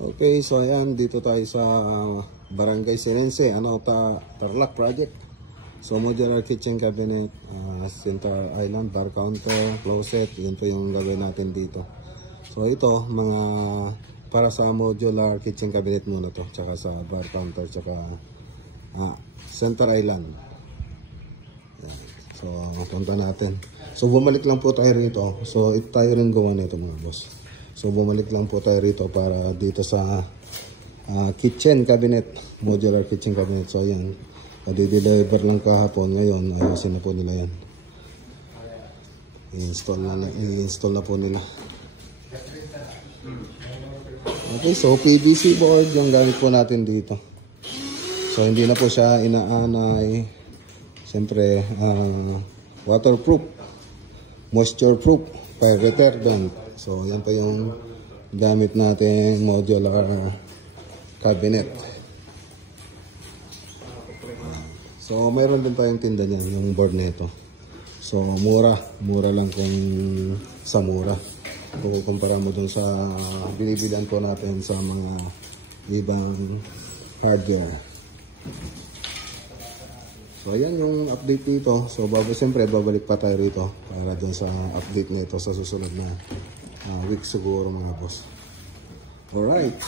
Okay, so ayan, dito tayo sa Barangay Sinense, Tarlac project. So modular kitchen cabinet, center island, bar counter, closet, yun po yung gagawin natin dito. So ito, mga para sa modular kitchen cabinet muna to, tsaka sa bar counter, tsaka center island. Ayan. So punta natin. So bumalik lang po tayo rito. So ito tayo rin gawa nito mga boss. So bumalik lang po tayo rito para dito sa kitchen cabinet, modular kitchen cabinet. So yan, i-deliver lang kahapon, ngayon ayusin na po nila yan. I-install na po nila. Okay, so PVC board yung gamit po natin dito. So hindi na po siya inaanay. Siyempre waterproof, moisture proof, fire retardant. So yan pa yung gamit natin modular cabinet. So mayroon din tayong tinda niyan, yung board nito. So mura lang kung sa mura. Kung kumpara mo dun sa binibilihan po natin sa mga ibang hardware. So ayan yung update dito. So siyempre babalik pa tayo rito para dun sa update nito sa susunod na week siguro mga boss. Alright.